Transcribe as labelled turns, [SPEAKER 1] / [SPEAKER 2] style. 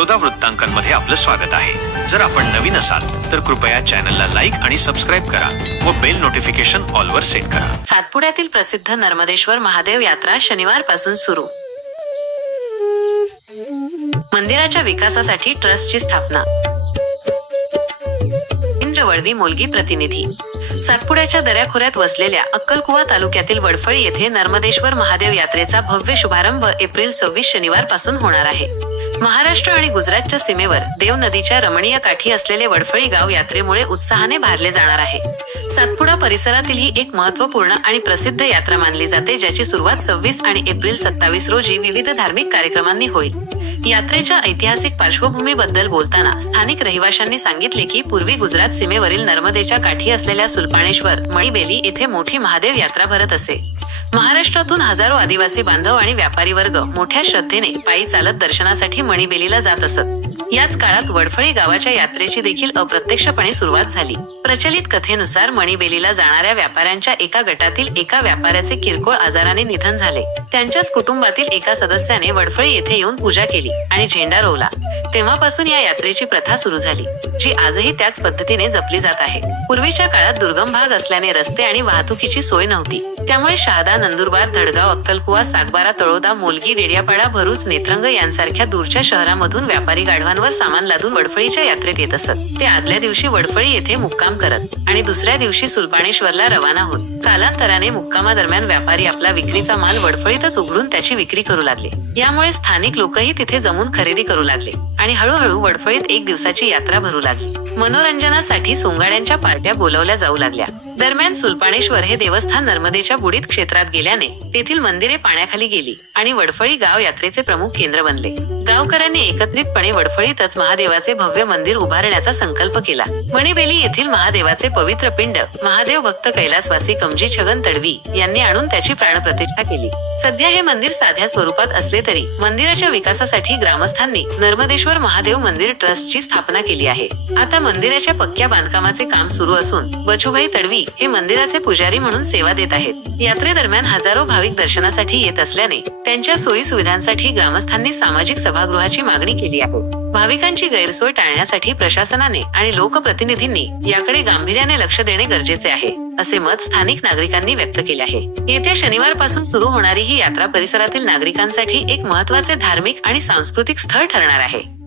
[SPEAKER 1] बडोदा वृत्तांकनमध्ये आपलं स्वागत आहे. जर आपण नवीन असाल तर कृपया चॅनलला लाईक आणि सबस्क्राईब करा व बेल नोटिफिकेशन ऑलवर सेट करा.
[SPEAKER 2] सातपुड्यातील प्रसिद्ध नर्मदेश्वर महादेव यात्रा शनिवारपासून सुरू. मंदिराच्या विकासासाठी ट्रस्टची स्थापना. इंद्र वळवी मोलगी प्रतिनिधी. सातपुड्याच्या दऱ्याखोऱ्यात वसलेल्या अक्कलकुवा तालुक्यातील वडफळी येथे नर्मदेश्वर महादेव यात्रेचा भव्य शुभारंभ एप्रिल सव्वीस शनिवारपासून होणार आहे. महाराष्ट्र आणि गुजरातच्या सीमेवर देव नदीच्या रमणीय काठी असलेले वडफळी गाव यात्रेमुळे उत्साहाने भारले जाणार आहे. सातपुडा परिसरातील ही एक महत्त्वपूर्ण आणि प्रसिद्ध यात्रा मानली जाते ज्याची सुरुवात सव्वीस आणि एप्रिल सत्तावीस रोजी विविध धार्मिक कार्यक्रमांनी होईल. यात्रेच्या ऐतिहासिक पार्श्वभूमीबद्दल बोलताना स्थानिक रहिवाशांनी सांगितले की पूर्वी गुजरात सीमेवरील नर्मदेच्या काठी असलेल्या सुलपाणेश्वर मणिबेली येथे मोठी महादेव यात्रा भरत असे. महाराष्ट्रातून हजारो आदिवासी बांधव आणि व्यापारी वर्ग मोठ्या श्रद्धेने पायी चालत दर्शनासाठी मणिबेलीला जात असत. याच काळात वडफळी गावाच्या यात्रेची देखील अप्रत्यक्षपणे सुरुवात झाली. प्रचलित कथेनुसार मणिबेलीला जाणाऱ्या व्यापाऱ्यांच्या एका गटातील एका व्यापाऱ्याचे किरकोळ आजाराने निधन झाले. त्यांच्याच कुटुंबातील एका सदस्याने वडफळी येथे येऊन पूजा केली आणि झेंडा रोवला. तेव्हापासून या यात्रेची प्रथा सुरू झाली जी आजही त्याच पद्धतीने जपली जात आहे. पूर्वीच्या काळात दुर्गम भाग असल्याने रस्ते आणि वाहतुकीची सोय नव्हती. त्यामुळे शहादा नंदुरबार धडगाव अक्कलकुवा सागबारा तळोदा मोलगी रेडियापाडा भरूच नेत्रंग यांसारख्या दूरच्या शहरामधून व्यापारी गाढवांवर सामान लादून वडफळीच्या यात्रेत येत असत. ते आदल्या दिवशी वडफळी येथे मुक्काम करत आणि दुसऱ्या दिवशी सुलपाणेश्वरला रवाना होत कालांतराने मुक्कामादरम्यान व्यापारी आपला विक्रीचा माल वडफळीतच उघडून त्याची विक्री करू लागले. यामुळे स्थानिक लोकही तिथे जमून खरेदी करू लागले आणि हळूहळू वडफळीत एक दिवसाची यात्रा भरू लागली. मनोरंजनासाठी सोंगाड्यांच्या पार्ट्या बोलवल्या जाऊ लागल्या. दरम्यान सुलपाणेश्वर हे देवस्थान नर्मदेच्या बुडीत क्षेत्रात गेल्याने तेथील मंदिरे पाण्याखाली गेली आणि वडफळी गाव यात्रेचे प्रमुख केंद्र बनले. गावकऱ्यांनी एकत्रितपणे वडफळीतच महादेवाचे भव्य मंदिर उभारण्याचा संकल्प केला. मणिबेली येथील महादेवाचे पवित्र पिंड महादेव भक्त कैलासवासी कमजी छगन तडवी यांनी आणून त्याची प्राणप्रतिष्ठा केली. सध्या हे मंदिर साध्या स्वरूपात असले तरी मंदिराच्या विकासासाठी ग्रामस्थांनी नर्मदेश्वर महादेव मंदिर ट्रस्टची स्थापना केली आहे. आता मंदिराच्या पक्क्या बांधकामाचे काम सुरू असून बचुभाई तडवी हे मंदिराचे पुजारी म्हणून सेवा देत आहेत. यात्रेदरम्यान हजारो भाविक दर्शनासाठी येत असल्याने त्यांच्या सोयी सुविधांसाठी ग्रामस्थांनी सामाजिक सभागृहाची मागणी केली आहे. भाविकांची गैरसोय टाळण्यासाठी प्रशासनाने आणि लोकप्रतिनिधींनी याकडे गांभीर्याने लक्ष देणे गरजेचे आहे असे मत स्थानिक नागरिकांनी व्यक्त केले आहे. येत्या शनिवारपासून सुरू होणारी ही यात्रा परिसरातील नागरिकांसाठी एक महत्त्वाचे धार्मिक आणि सांस्कृतिक स्थळ ठरणार आहे.